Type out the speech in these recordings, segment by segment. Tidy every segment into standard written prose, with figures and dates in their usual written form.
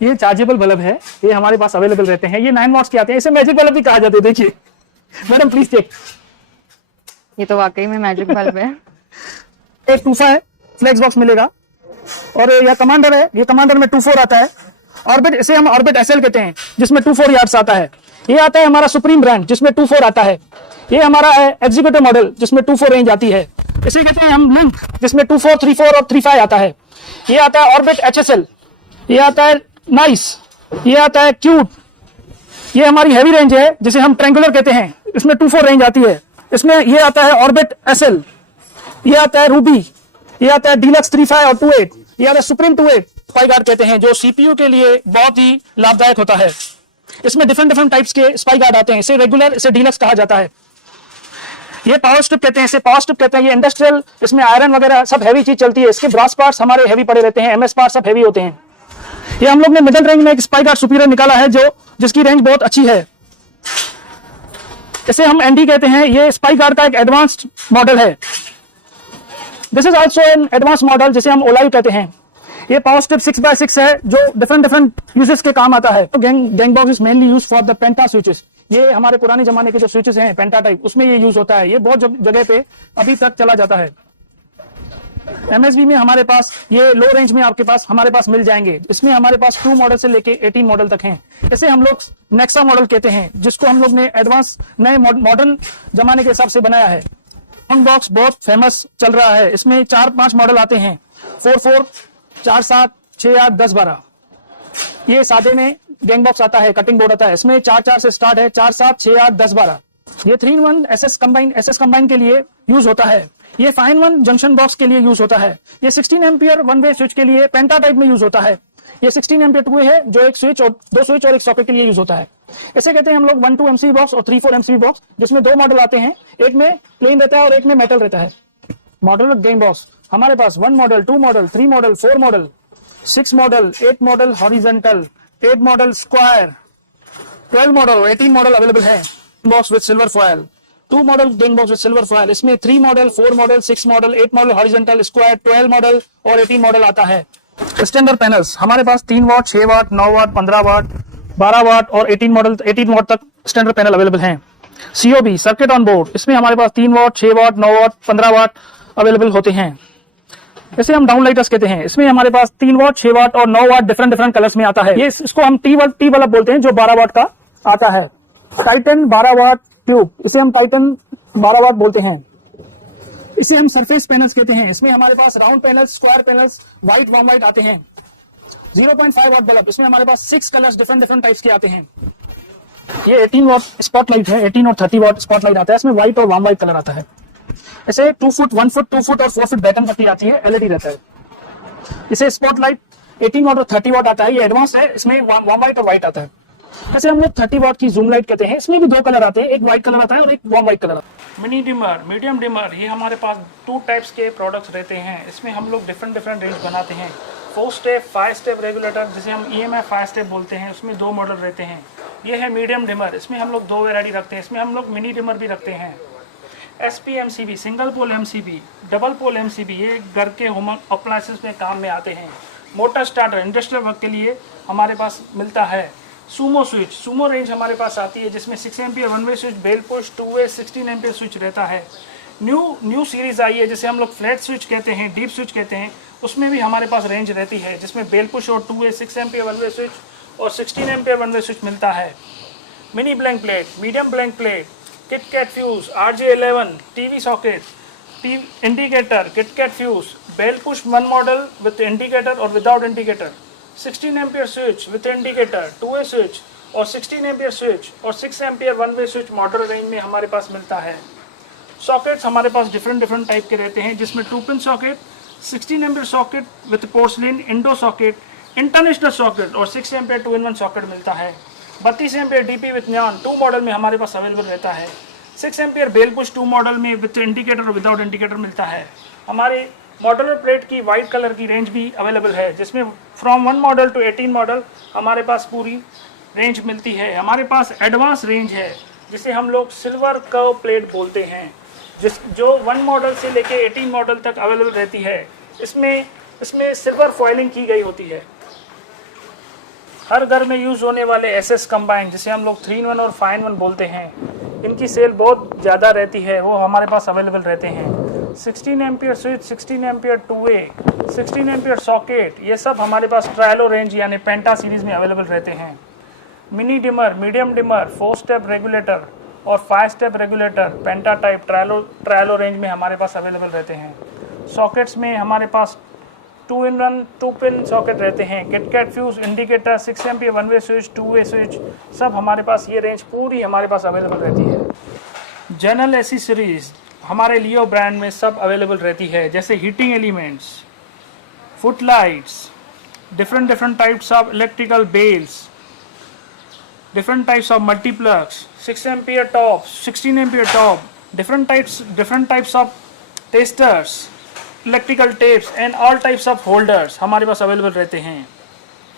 ये chargeable bulb है, ये हमारे पास अवेलेबल रहते हैं। ये 9 वॉट्स के आते हैं, इसे मैजिक बल्ब भी कहा जाता है। देखिए मैडम प्लीज चेक, ये तो वाकई में मैजिक बल्ब है। एक टूफा है, फ्लेक्स बॉक्स मिलेगा, और यह कमांडर है। ये कमांडर में 24 आता है। ऑर्बिट, इसे हम ऑर्बिट एसएल कहते हैं, जिसमें 24 यार्ड्स आता है। ये आता है हमारा सुप्रीम ब्रांड, जिसमें 24 आता है। ये हमारा है एग्जीक्यूटिव मॉडल, जिसमें 24 रेंज आती है। इसे कहते हैं हम लिंक, जिसमें 24, 34 और 35 आता है। ये आता है ऑर्बिट एचएसएल, ये आता है नाइस, ये आता है क्यूट। ये हमारी हैवी रेंज है, जिसे हम ट्रायंगुलर कहते हैं, इसमें 24 रेंज आती है। इसमें ये आता है ऑर्बिट एसएल, ये आता है रूबी, ये आता है डीलक्स 35 और 28, ये आता है सुप्रीम 28 स्पाई गार्ड कहते हैं, जो सीपीयू के लिए बहुत ही लाभदायक होता है। इसमें डिफरेंट टाइप्स के स्पाई गार्ड आते हैं, इसे रेगुलर, इसे डीलक्स कहा जाता है। ये पावर स्ट्रिप कहते हैं, इसे पावर स्ट्रिप कहते हैं। ये इंडस्ट्रियल, इसमें आयरन वगैरह सब हैवी चीज चलती है। इसके ब्रास पार्ट्स हमारे हैवी पड़े रहते हैं, एमएस पार्ट्स सब हैवी होते हैं। ये हम लोग ने मिडिल रेंज में एक स्पाई गार्ड सुपीरियर निकाला है, जिसकी रेंज बहुत अच्छी है। इसे हम एनडी कहते हैं। ये स्पाई गार्ड का एक एडवांस्ड मॉडल है। This is also an advance model, जिसे हम ओलाइव कहते हैं। ये पावर स्ट्रिप 6x6 है, जो डिफरेंट यूजेस के काम आता है। तो gang box is mainly use for the penta switches. ये हमारे पुराने जमाने के जो स्विचेस हैं पेंटा टाइप, उसमें ये यूज होता है। ये बहुत जगह पे अभी तक चला जाता है। एमएसबी में हमारे पास ये लो रेंज में आपके पास हमारे पास मिल जाएंगे। इसमें हमारे पास 2 मॉडल से लेके 18 मॉडल तक हैं। इसे हम लोग नेक्सा मॉडल कहते हैं, जिसको हम लोग ने एडवांस नए मॉडर्न जमाने के हिसाब से बनाया है। गैंग बॉक्स बहुत फेमस चल रहा है। इसमें 4-5 मॉडल आते हैं, 4-4, 4-7, 6-8, 10-12। ये सादे में गैंग बॉक्स आता है, कटिंग बोर्ड आता है। इसमें 4-4 से स्टार्ट है, 4-7, 6-8, 10-12। ये 3-in-1 एसएस कंबाइन के लिए यूज होता है। ये 5-in-1 जंक्शन बॉक्स के लिए यूज होता है। ये 16 एम्पियर वन वे स्विच के लिए पेंटा टाइप में यूज होता है। ये 16 एम्पियर 2 है, जो एक स्विच और 2 स्विच और एक सॉकेट के लिए यूज होता है। इसे कहते हैं हम लोग 1-2 एमसीबी बॉक्स और 3-4 एमसीबी बॉक्स, जिसमें 2 मॉडल आते हैं। एक में प्लेन रहता है और एक में मेटल रहता है। मॉडल गैंग बॉक्स हमारे पास 1 model, 2 model, 3 model, 4 model, 6 model, 8 model horizontal, 8 model square, 12 model, 18 model available है। Box with silver foil, 2 model gang box with silver foil. इसमें 3 model, 4 model, 6 model, 8 model horizontal, square, 12 model और 18 model आता है। Standard panels हमारे पास 3 वाट, 6 वाट, 9 वाट, 15 वाट, 12 वाट और 18 वाट तक standard panel available हैं। COB circuit on board, इसमें हमारे पास 3 वाट, 6 वाट, 9 वाट, 15 वाट अवेलेबल होते हैं। इसे हम डाउन लाइटर्स कहते हैं। इसमें हमारे पास 3 वाट, 6 वाट और 9 वाट डिफरेंट कलर्स में आता है। ये इसको हम टी बल्ब बोलते हैं, जो 12 वाट का आता है। टाइटन 12 वाट ट्यूब, इसे हम टाइटन 12 वाट बोलते हैं। इसे हम सरफेस पैनल्स कहते हैं। इसमें हमारे पास round panels, square panels, white, warm white आते हैं। 0.5 वाट बल्ब, इसमें हमारे पास 6 कलर्स डिफरेंट टाइप्स के आते हैं। ये 18 वाट स्पॉटलाइट है, 18 और 30 वाट स्पॉटलाइट आता है। इसमें व्हाइट और वार्म व्हाइट कलर आता है। इसे 2 फुट, 1 फुट, 2 फुट और 4 फुट बैटन पट्टी आती है, एलईडी रहता है। इसे स्पॉटलाइट 18 वाट और 30 वाट आता है। ये एडवांस है, इसमें वार्म व्हाइट और व्हाइट आता है। ऐसे हम लोग 30 वाट की जूम लाइट कहते हैं। इसमें भी 2 कलर आते हैं, एक व्हाइट कलर आता है और एक वार्म व्हाइट कलर आता है। मिनी डिमर, मीडियम डिमर, ये हमारे पास 2 टाइप्स के प्रोडक्ट्स रहते हैं। इसमें हम लोग डिफरेंट रेंज बनाते हैं। 4 स्टेप, 5 स्टेप रेगुलेटर, जिसे हम EMI 5 स्टेप बोलते हैं, उसमें 2 मॉडल रहते हैं। ये है मीडियम डिमर, इसमें हम लोग 2 वैरायटी रखते हैं। इसमें हम लोग मिनी डिमर भी रखते हैं। SPMCB, single pole MCB, double pole MCB, ये घर के होम अप्लायंसेस में काम में आते हैं। मोटर स्टार्टर, इंडस्ट्रियल वर्क के लिए हमारे पास मिलता है। सूमो स्विच, सूमो रेंज हमारे पास आती है, जिसमें 6 ampere one way switch, bell push, 2 way 16 ampere switch रहता है। न्यू सीरीज आई है, जिसे हम लोग फ्लैट स्विच कहते हैं, डीप स्विच कहते हैं। उसमें भी हमारे पास रेंज रहती है, जिसमें बेल पुश और 2 way 6 ampere one way switch और 16 एम्पियर वन वे स्विच मिलता है। Mini blank plate, medium blank plate, KitKat fuse, RJ11, TV socket, indicator, KitKat fuse, bell push 1 model with indicator और without indicator, 16 ampere switch with indicator, 2 way switch और 16 ampere switch और 6 ampere one way switch model range में हमारे पास मिलता है। Sockets हमारे पास different type के रहते हैं, जिसमें 2 pin socket, 16 ampere socket with porcelain, Indo socket, international socket और 6 एम्पियर 2-in-1 सॉकेट मिलता है। 32 एम्पियर DP विद न्यान 2 मॉडल में हमारे पास अवेलेबल रहता है। 6 एम्पियर बेल पुश 2 मॉडल में विद इंडिकेटर और विदाउट इंडिकेटर मिलता है। हमारे मॉडलर प्लेट की वाइट कलर की रेंज भी अवेलेबल है, जिसमें फ्रॉम 1 मॉडल टू 18 मॉडल हमारे पास पूरी रेंज मिलती है। हमारे पास एडवांस रेंज है, जिसे हम लोग सिल्वर कर्व प्लेट बोलते हैं, जो 1 मॉडल से लेके 18 मॉडल तक अवेलेबल रहती है। इसमें सिल्वर फॉइलिंग की गई होती है। हर घर में यूज़ होने वाले एसएस कंबाइन, जिसे हम लोग 3-in-1 और 5-in-1 बोलते हैं, इनकी सेल बहुत ज़्यादा रहती है, वो हमारे पास अवेलेबल रहते हैं। 16 ampere switch, 16 ampere 2A, 16 ampere socket, ये सब हमारे पास ट्रायलो रेंज यानी पेंटा सीरीज़ में अवेलेबल रहते हैं। Mini dimmer, medium dimmer, 4 step regulator और 5 स्टेप रेगुलेटर पेंटा टाइप ट्रायलो रेंज में हमारे पास अवेलेबल रहते हैं। सॉकेट्स में हमारे पास 2-in-1 2 पिन सॉकेट रहते हैं। KitKat fuse, indicator, 6 ampere 1-way switch, 2-way switch, सब हमारे पास ये रेंज पूरी हमारे पास अवेलेबल रहती है। जनरल एसेसरीज हमारे लियो ब्रांड में सब अवेलेबल रहती है, जैसे heating elements, foot lights, different types of electrical bells, different types of multiplugs, 6 ampere top, 16 ampere top, different types of testers, electrical tapes and all types of holders हमारे पास available रहते हैं।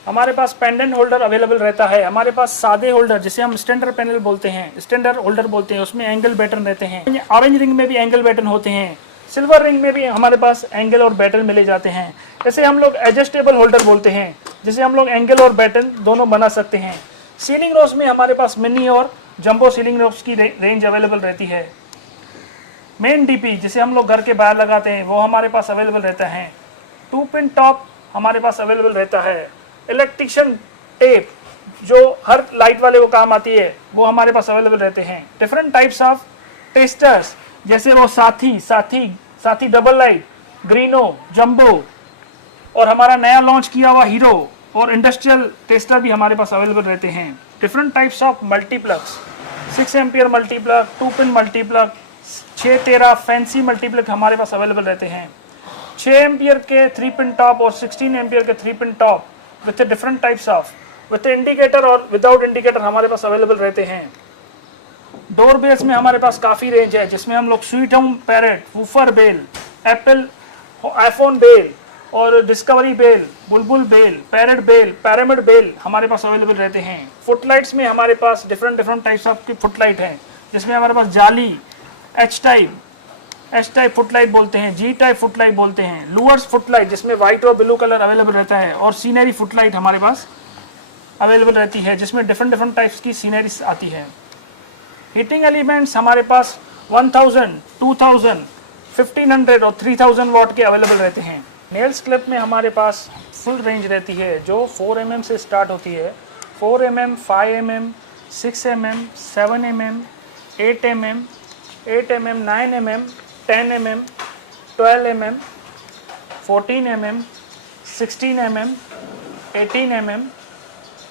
हमारे पास पेंडेंट होल्डर अवेलेबल रहता है। हमारे पास सादे holder, जिसे हम स्टैंडर्ड पैनल बोलते हैं, स्टैंडर्ड होल्डर बोलते हैं, उसमें एंगल बैटन रहते हैं। ऑरेंज रिंग में भी एंगल बैटन होते हैं, सिल्वर रिंग में भी हमारे पास एंगल और बैटन मिले जाते हैं। जैसे हम लोग एडजस्टेबल होल्डर बोलते हैं, जिसे हम लोग एंगल और बैटन दोनों बना सकते हैं। सीलिंग रोड्स में हमारे पास मिनी और जंबो सीलिंग रोड्स की रेंज अवेलेबल रहती है। मेन डीपी, जिसे हम लोग घर के बाहर लगाते हैं, वो हमारे पास अवेलेबल रहता है। 2 पिन टॉप हमारे पास अवेलेबल रहता है। इलेक्ट्रिशियन टेप, जो हर लाइट वाले को काम आती है, वो हमारे पास अवेलेबल रहते हैं। डिफरेंट टाइप्स ऑफ टेस्टर्स, जैसे वो साथी डबल लाइट, ग्रीनो, जंबो, और हमारा नया लॉन्च किया हुआ हीरो और इंडस्ट्रियल टेस्टर भी हमारे पास अवेलेबल रहते हैं। Different types of multiplugs, 6 ampere multiplug, 2 pin multiplug, 6-13 fancy multiplug हमारे पास अवेलेबल रहते हैं। 6 एम्पियर के 3 पिन टॉप और 16 एम्पियर के 3 pin top width different types of with indicator और विदाउट इंडिकेटर हमारे पास अवेलेबल रहते हैं। डोर बेल्स में हमारे पास काफ़ी रेंज है, जिसमें हम लोग sweet home parrot, woofer bell, Apple iPhone bell और डिस्कवरी बेल, बुलबुल bell, parrot bell, pyramid bell हमारे पास अवेलेबल रहते हैं। फुटलाइट्स में हमारे पास डिफरेंट टाइप्स ऑफ की फुटलाइट हैं, जिसमें हमारे पास जाली, एच टाइप फुटलाइट बोलते हैं, जी टाइप फुटलाइट बोलते हैं, लूअर्स फुटलाइट, जिसमें वाइट और ब्लू कलर अवेलेबल रहता है, और सीनरी फुटलाइट हमारे पास अवेलेबल रहती है, जिसमें डिफरेंट टाइप्स की सीनरीज आती है। हीटिंग एलिमेंट्स हमारे पास 1000, 2000, 1500 और 3000 वाट के अवेलेबल रहते हैं। नेल्स क्लिप में हमारे पास फुल रेंज रहती है, जो 4 mm से स्टार्ट होती है। 4 mm, 5 mm, 6 mm, 7 mm, 8 mm, 8 mm, 9 mm, 10 mm, 12 mm, 14 mm, 16 mm, 18 mm,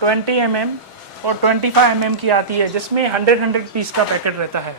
20 mm और 25 mm की आती है, जिसमें 100 पीस का पैकेट रहता है।